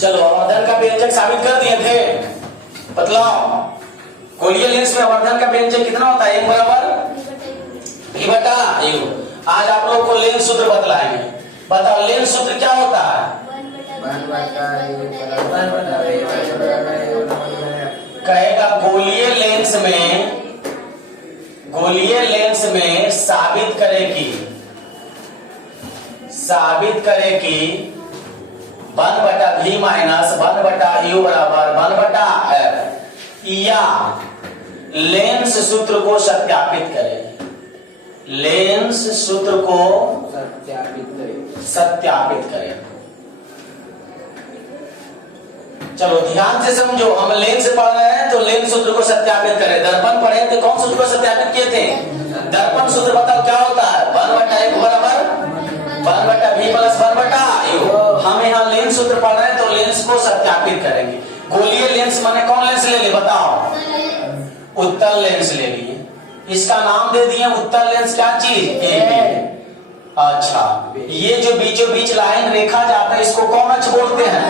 चलो अवर्धन का व्यंजक साबित कर दिए थे। बतलाओ गोलीय लेंस में अवर्धन का व्यंजक कितना होता है? 1 बराबर v बटा u। आज आप लोग को लेंस सूत्र बतलाएंगे। बताओ लेंस सूत्र क्या होता है? कहेगा गोलीय लेंस में साबित करे कि 1 बटा v माइनस 1 बटा u बराबर 1 बटा f, या लेंस सूत्र को सत्यापित करें। लेंस सूत्र को सत्यापित करें। चलो ध्यान से समझो, हम लेंस पढ़ रहे हैं तो लेंस सूत्र को सत्यापित करें। दर्पण पढ़े तो कौन सूत्र को सत्यापित किए थे? दर्पण सूत्र बताओ क्या होता है? 1 बटा u बराबर 1 बटा v प्लस 1 बटा u। हम यहाँ लेंस सूत्र पढ़ रहे हैं तो लेंस को सत्यापित करेंगे। गोलीय लेंस माने कौन लेंस ले ली? बताओ उत्तल लेंस ले लिए। इसका नाम दे दिए उत्तल लेंस। क्या चीज? AB। अच्छा, ये जो बीचों बीच लाइन रेखा जाता है इसको कौन अक्ष बोलते हैं?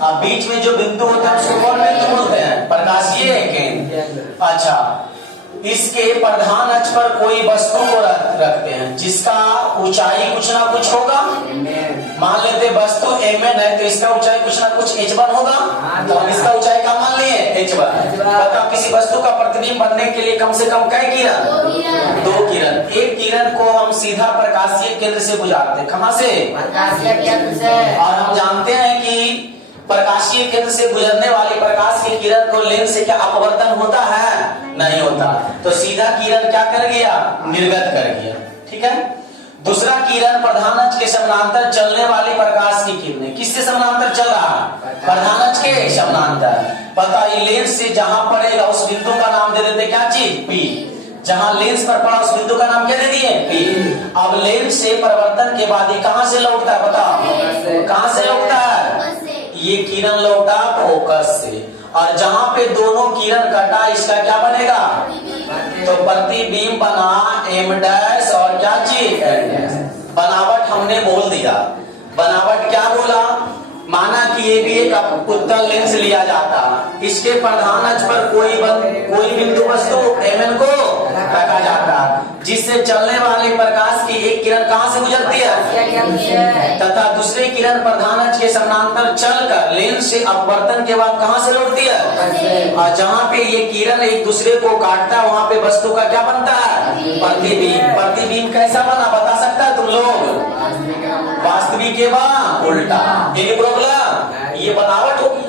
अब बीच में जो बिंदु होता है उसको कौन बिंदु बोलते हैं? प्रकाशीय केंद्र। अच्छा, इसके प्रधान अक्ष पर कोई वस्तु को रखते हैं जिसका ऊंचाई कुछ ना कुछ होगा। मान लेते वस्तु mn है तो इसका ऊंचाई कुछ ना कुछ h1 होगा। तो हम इसका ऊंचाई का मान लिए h1। बताओ किसी वस्तु का प्रतिबिंब बनने के लिए कम से कम कै किरण? 2 किरण। एक किरण को हम सीधा प्रकाशीय केंद्र से गुजारते हैं। कहां से? प्रकाशीय केंद्र से। और हम जानते हैं कि प्रकाशीय केंद्र से गुजरने वाली प्रकाश की किरण को लेंस से क्या अपवर्तन होता है? नहीं होता। तो सीधा किरण क्या कर गया? निर्गत कर गया। ठीक है। दूसरा किरण प्रधान अक्ष के समानांतर चलने वाली प्रकाश की किरणें किससे समानांतर चल रहा है? प्रधान अक्ष के समानांतर। पता ये लेंस से जहां पड़ेगा उस बिंदु का नाम दे देते क्या चीज? P। जहां लेंस पर पड़ा उस बिंदु का नाम क्या दे दिए? P। अब लेंस से परिवर्तन के बाद ये कहां से लौटता है? बताओ कहां से लौटता है? ये किरण लौटा फोकस से, और जहां पे दोनों किरण कटा इसका क्या बनेगा? तो प्रतिबिंब बना m डैश और क्या चीज? बनावट हमने बोल दिया। बनावट क्या बोला? माना कि ये भी एक उत्तल लेंस लिया जाता, इसके प्रधान अक्ष पर कोई बिंदु वस्तु mn को रखा जाता, जिससे चलने वाले प्रकाश की एक किरण कहां से गुजरती है तथा दूसरी किरण प्रधान अक्ष के समानांतर चलकर लेंस से अपवर्तन के बाद कहां से लौटती है? और जहां पे ये किरण एक दूसरे को काटता है वहां पे वस्तु का क्या बनता है? प्रतिबिंब। प्रतिबिंब कैसा बना बता सकता है तुम लोग? वास्तविक के बाद उल्टा। ये प्रॉब्लम ये बनावट होगी।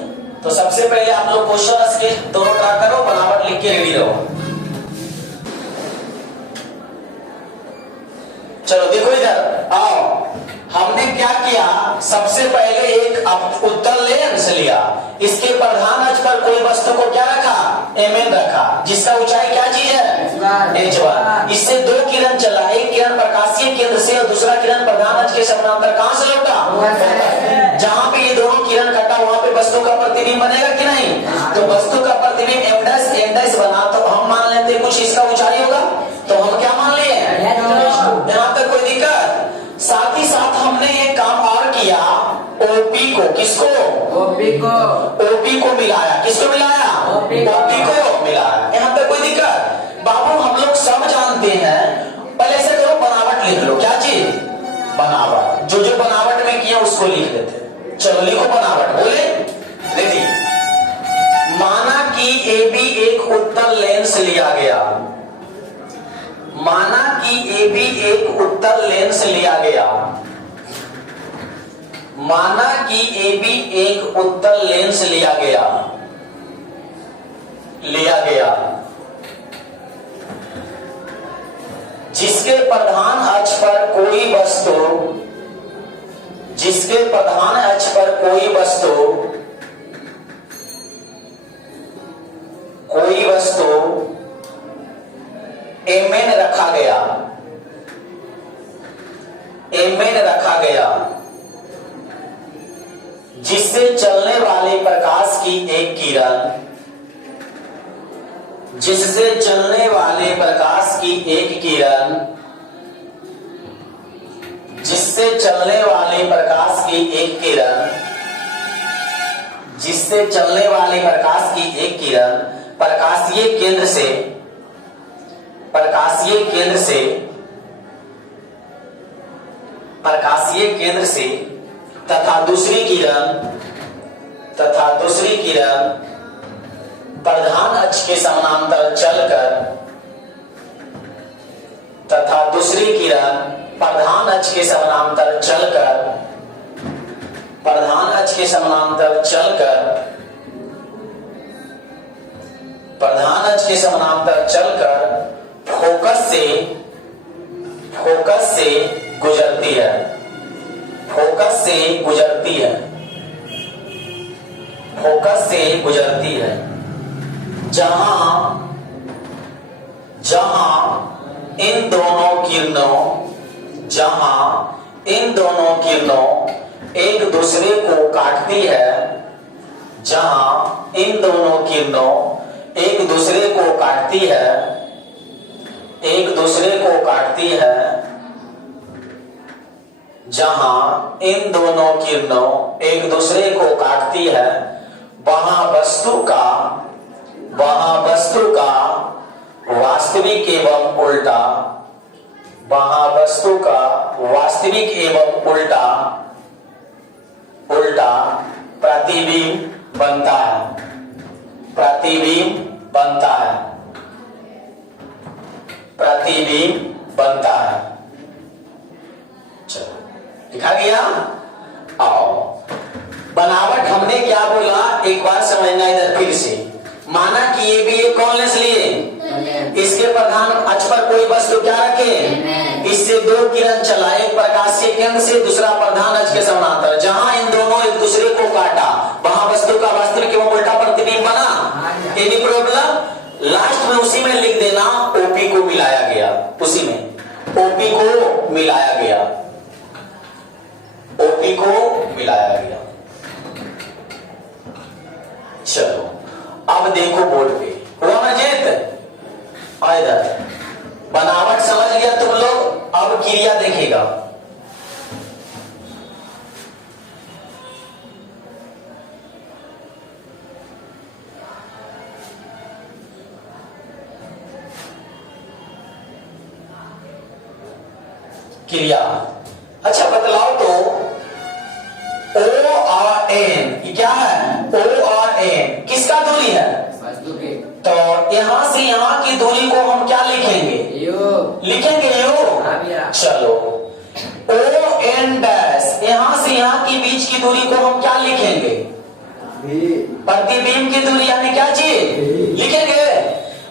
तो सबसे पहले आप लोग क्वेश्चन स्केच दोनों ट्रा करो, बनावट लिख के रेडी रहो। चलो देखो इधर आओ। हमने क्या किया? सबसे पहले एक उत्तल लेंस लिया, इसके प्रधान अक्ष पर कोई वस्तु को क्या रखा? mn रखा, जिसका ऊंचाई क्या चीज है? h1। इससे 2 किरण चला, एक किरण प्रकाशीय केंद्र से और दूसरा किरण प्रधान अक्ष के समानांतर कहां से लौटा? जहां पे ये दोनों किरण कटा वहां पे वस्तु का प्रतिबिंब बनेगा कि नहीं? तो वस्तु का प्रतिबिंब m डैश बना, तो हम मान लेते कुछ इसका ऊंचाई होगा, तो हम क्या मान लिए? यहाँ तक कोई दिक्कत? साथ ही साथ हमने एक काम और किया, OP को, किसको? OP को मिलाया। किसको मिलाया? OP को मिलाया। यहाँ तक कोई दिक्कत? बाबू हम लोग सब जानते हैं, पहले से करो बनावट लिख लो। क्या चीज? बनावट। जो जो बनावट में किया उसको लिख देते। चलो लिखो बनावट। बोले रेडी। माना कि AB एक उत्तल लेंस लिया गया। माना कि AB एक उत्तल लेंस लिया गया। माना कि AB एक उत्तल लेंस लिया गया जिसके प्रधान अक्ष पर कोई वस्तु mn रखा गया जिससे चलने वाले प्रकाश की एक किरण जिससे चलने वाले प्रकाश की एक किरण जिससे चलने वाले प्रकाश की एक किरण जिससे चलने वाले प्रकाश की एक किरण प्रकाशीय केंद्र से तथा दूसरी किरण प्रधान अक्ष के समानांतर चलकर प्रधान अक्ष के समानांतर चलकर फोकस से गुजरती है जहां इन दोनों किरणों एक दूसरे को काटती है जहां इन दोनों किरणों एक दूसरे को काटती है वहां वस्तु का वास्तविक एवं उल्टा प्रतिबिंब बनता है। चलो लिखा गया। आओ बनावट हमने क्या बोला एक बार समझना इधर फिर से। माना कि ये भी एक कौन लेंस लिए, इसके प्रधान अक्ष पर कोई वस्तु क्या रखे, इससे दो किरण चला, एक प्रकाशीय केंद्र से दूसरा प्रधान अक्ष के समानांतर। जहां इन दोनों एक दूसरे को काटा वहां वस्तु का वास्तविक एवं उल्टा प्रतिबिंब बना। Any problem? लास्ट में उसी में लिख देना ओपी को मिलाया गया, उसी में ओपी को मिलाया गया। चलो अब देखो बोर्ड पे हुआ ना जीत। इधर बनावट समझ लिया तुम लोग, अब क्रिया देखेगा। क्रिया अच्छा बतलाओ तो ORN क्या है? ORN किसका दूरी है? तो यहां से यहां की दूरी को हम क्या लिखेंगे? लिखेंगे यो। चलो ON डैश यहां से यहां की बीच की दूरी को हम क्या लिखेंगे? प्रतिबिंब की दूरी यानी क्या चीज लिखेंगे?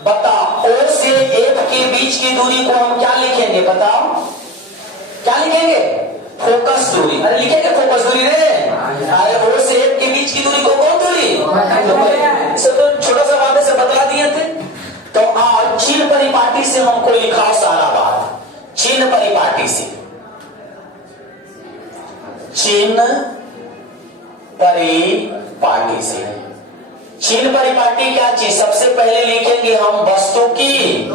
बताओ O से F के बीच की दूरी को हम क्या लिखेंगे? बताओ क्या लिखेंगे? फोकस दूरी। अरे लिखेंगे फोकस दूरी रे। अरे O से F के बीच की दूरी को कौन दूरी? तो छोटा सा बात से बतला दिए थे। तो आज चिन्ह परिपाटी से हमको लिखाओ सारा बात। चिन्ह परिपाटी से चिन्ह परिपाटी क्या चीज? सबसे पहले लिखेंगे हम वस्तु की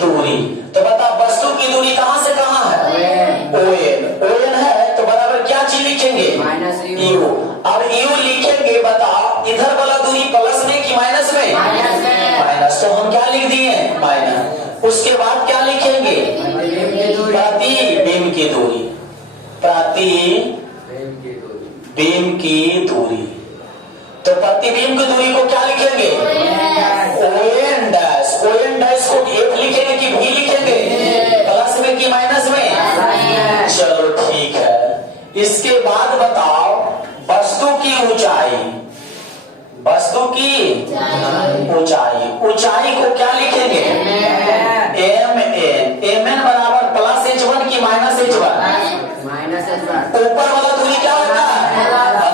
दूरी। तो बता वस्तु की दूरी कहां से कहां है? ON है तो बराबर क्या चीज लिखेंगे? U। अब U लिखेंगे, बताओ इधर वाला दूरी प्लस में कि माइनस में? माइनस। तो हम क्या लिख दिए? माइनस। उसके बाद क्या लिखेंगे? प्रतिबिंब की दूरी। तो प्रतिबिंब की दूरी को क्या लिखेंगे? ON dash. ON डैश को F लिखेंगे कि V लिखेंगे? प्लस में कि माइनस में? चलो ठीक है। इसके बाद बताओ वस्तु की ऊंचाई को क्या लिखेंगे? MN बराबर प्लस H1 की माइनस H1? ऊपर वाला दूरी क्या होता है?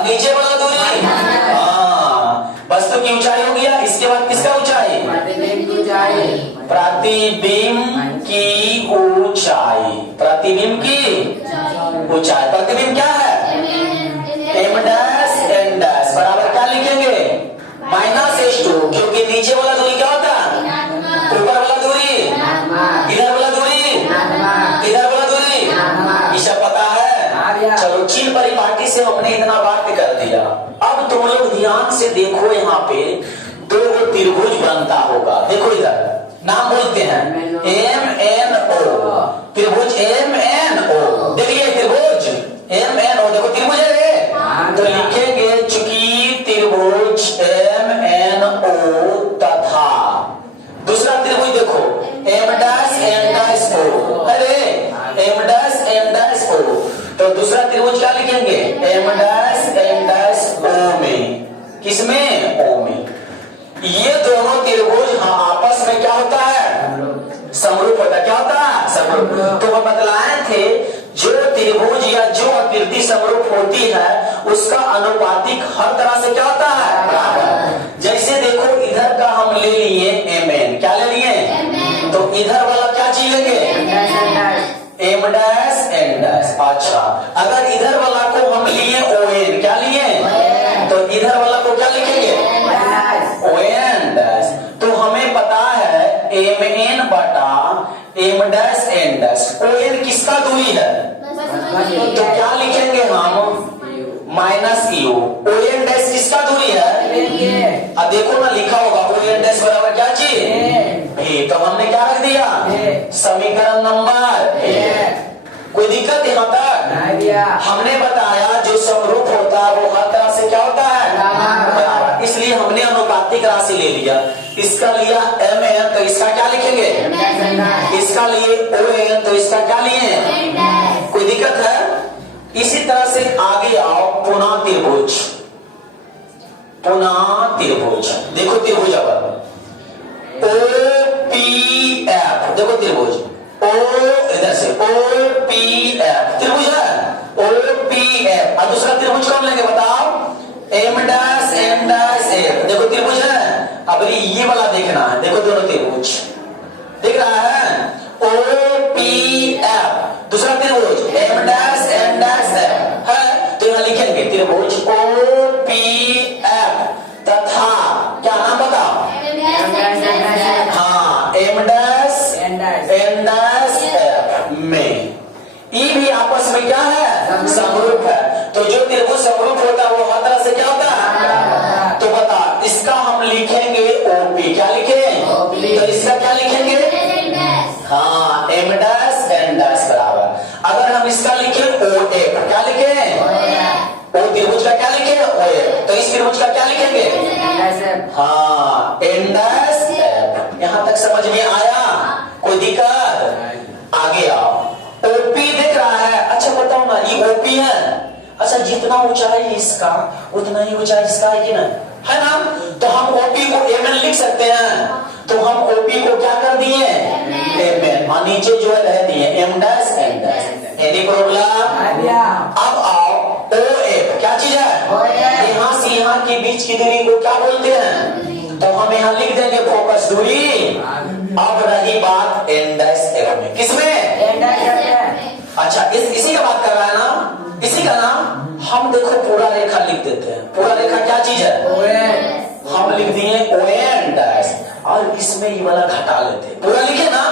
नीचे वाला दूरी। वस्तु की ऊंचाई हो गया। इसके बाद किसका ऊंचाई? प्रतिबिंब की ऊंचाई। प्रतिबिंब क्या है? M डैश N डैश बराबर क्या लिखे? काट कर दिया। अब तुम लोग ध्यान से देखो, यहाँ पे दो त्रिभुज बनता होगा। देखो इधर नाम बोलते हैं MNO, त्रिभुज MNO। देखिए त्रिभुज MNO, देखो त्रिभुज है रे, तो लिखेंगे चूंकि त्रिभुज MNO तथा दूसरा त्रिभुज देखो M'(N')O, अरे M'(N')O, तो दूसरा त्रिभुज क्या लिखेंगे M'(N')O में, किसमें O में। ये दोनों त्रिभुज हाँ आपस में क्या होता है, समरूप होता है। क्या होता है, समरूप। तो हम बतलाए थे जो त्रिभुज या जो आकृति समरूप होती है उसका अनुपातिक हर तरह से क्या होता है, बराबर। जैसे देखो इधर का हम ले लिए MN, क्या ले लिए, तो इधर वाला क्या चीज लेंगे M'(N')। अच्छा, अगर इधर वाला को हम लिए ON, क्या लिए, तो इधर वाला को क्या लिखेंगे ON'। तो हमें पता है MN बटा M'(N'). ON किसका दूरी है, तो क्या लिखेंगे हम -U। ON' किसका दूरी है, अब देखो ना लिखा होगा ON' बराबर क्या चीज, तो हमने क्या रख दिया, समीकरण नंबर। कोई दिक्कत यहाँ तक, हमने बताया जो समरूप होता है वो हर तरह से क्या होता है, बराबर। इसलिए हमने अनुपातिक राशि ले लिया, इसका लिया MN, तो इसका क्या लिखेंगे, इसका लिए ON, तो इसका क्या लिए। कोई दिक्कत है। इसी तरह से आगे आओ, पुनः त्रिभुज, पुनः त्रिभुज। देखो त्रिभुज अब OPF, देखो त्रिभुज O, इधर से OPF त्रिभुज है OPF। और दूसरा त्रिभुज कौन लेंगे बताओ, M'(N')F। देखो त्रिभुज है। अब ये वाला देखना है, देखो दोनों त्रिभुज दिख रहा है OPF। दूसरा त्रिभुज M'(N')F है, तो यहाँ लिखेंगे त्रिभुज OPF तथा क्या नाम बताओ, हाँ M'(N')F में। ये भी आपस में क्या है, समरूप है। तो जो त्रिभुज समरूप होता है वो हर तरह से क्या होता है, तो बता इसका हम लिखेंगे OP, क्या लिखें, तो इसका क्या लिखेंगे, हाँ M'(N') बराबर। अगर हम इसका लिखें OF, क्या लिखें, O त्रिभुज का क्या लिखें OF, तो इस त्रिभुज का क्या लिखेंगे, हाँ N'(F)। यहाँ तक समझ में आया, कोई दिक्कत। आगे आओ, OP दिख रहा है। अच्छा बताओ ना, ये OP है। अच्छा, जितना ऊंचाई इसका उतना ही ऊंचाई इसका है कि ना, है ना। तो हम OP को MN लिख सकते हैं, तो हम OP को क्या कर दिए MN, और नीचे जो है रह दिए M'(N'). Any problem. अब आओ OF, क्या चीज है, यहाँ से यहाँ के बीच की दूरी को क्या बोलते हैं, तो हम यहाँ लिख देंगे फोकस दूरी। अब रही बात N'(F) में, किसमें, अच्छा इसी का बात कर रहा है ना, इसी का नाम हम देखो पूरा रेखा लिख देते हैं। पूरा रेखा क्या चीज है, हम लिख दिए ON', और इसमें ये वाला घटा लेते हैं। पूरा लिखे ना,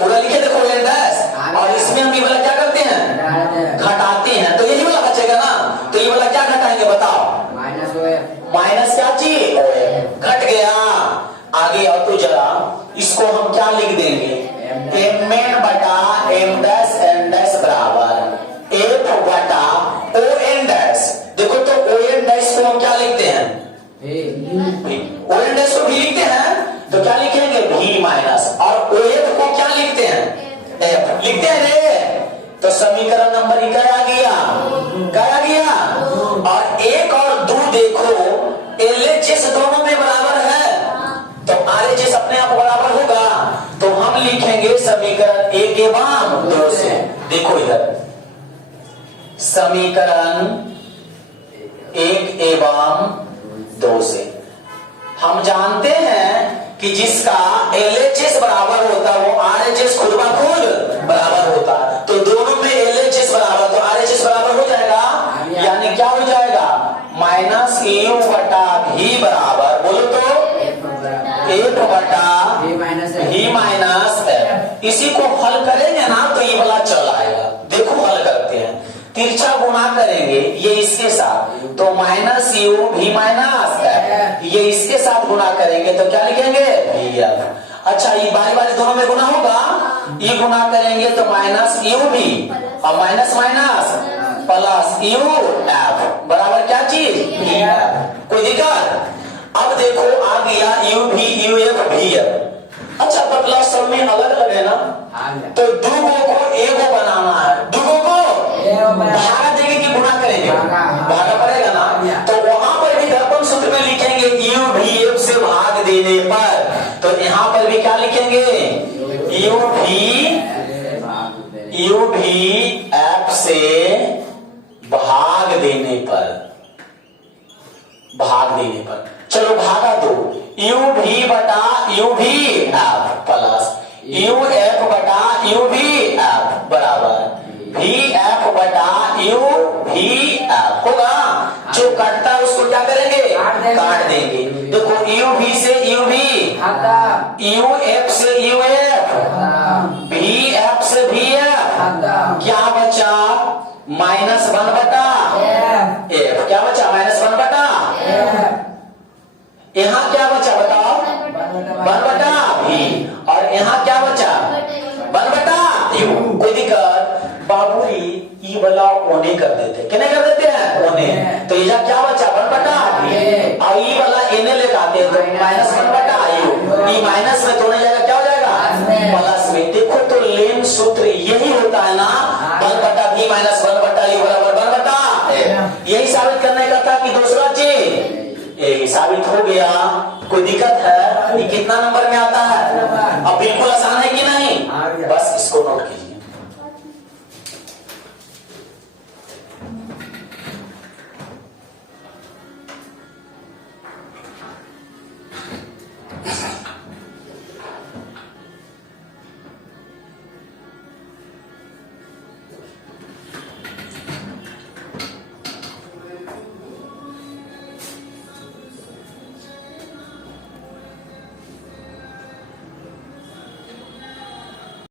पूरा लिखे देखो ON', और इसमें हम ये वाला क्या करते हैं, घटाते हैं। तो यही वाला बचेगा ना, तो ये वाला क्या घटाएंगे बताओ, माइनस क्या चीज घट गया। आगे और तो जरा इसको हम क्या लिख देंगे, MN बटा M'(N') बराबर F बटा ON'। देखो तो ON' को हम क्या लिखते हैं, ON' को भी लिखते हैं, तो क्या लिखेंगे V माइनस, और OF को क्या लिखते हैं, F लिखते हैं रे। तो समीकरण नंबर क्या आ गया, क्या आ गया। और एक और दो देखो, LHS दोनों में बराबर है, तो RHS अपने आप बराबर होगा, तो हम लिखेंगे समीकरण 1 एवं 2 से। देखो इधर समीकरण 1 एवं 2 से हम जानते हैं कि जिसका LHS बराबर होता है वो RHS खुद ब खुद बराबर होता है। तो दोनों में LHS बराबर, तो RHS बराबर हो जाएगा, यानी क्या हो जाएगा, -U बटा V बराबर, बोलो तो F बटा V माइनस F। इसी को हल करेंगे ना तो ये वाला चल आएगा। देखो हल करते हैं, तिरछा गुना करेंगे ये इसके साथ, तो माइनस यू भी माइनस एफ, ये इसके साथ गुना करेंगे तो क्या लिखेंगे भी एफ। अच्छा ये बारी बारी दोनों में गुना होगा, ये गुना करेंगे तो माइनस यू भी और minus minus plus U F बराबर क्या चीज भी एफ। कोई दिक्कत? अब देखो आ गया यू भी यू एफ भी एफ। अच्छा बदला सब में अलग अलग है ना, तो दुगो को एगो बनाना है, दुगो को भागा देंगे कि गुना करेंगे, भागा पड़ेगा ना, तो वहां पर भी दर्पण सूत्र में लिखेंगे यू भी एफ से भाग देने पर, तो यहां पर भी क्या लिखेंगे यू भी एफ से भाग देने पर, भाग देने पर। चलो भागा दो, यू भी बटा यू भी एफ प्लस यू एफ बटा यू भी एफ बराबर भी एफ बटा यू भी एफ होगा। जो कटता है उसको क्या करेंगे काट देंगे। देखो यू भी से यू भी, यू एफ से यू एफ, भी एफ से भी एफ, क्या बचा माइनस वन बटा एफ, क्या बचा माइनस वन बटा, यहाँ क्या बचा बताओ वन बटा भी, और यहाँ क्या बचा वन बटा यू। कोई दिक्कत? बाबूजी ये वाला ओने कर देते, कितने कर देते हैं ओने, तो यहाँ क्या बचा वन बटा भी, और ये वाला एने लगाते तो माइनस वन बटा यू, ये माइनस में दोनों जगह क्या हो जाएगा प्लस में। देखो तो लेन सूत्र यही होता है ना, वन बटा भी माइनस वन बटा यू बराबर वन बटा, यही साबित करने का था कि दूसरा चीज ये साबित हो गया। कोई दिक्कत है? ये कितना नंबर में आता है? अब बिल्कुल आसान है कि नहीं? बस इसको नोट कीजिए।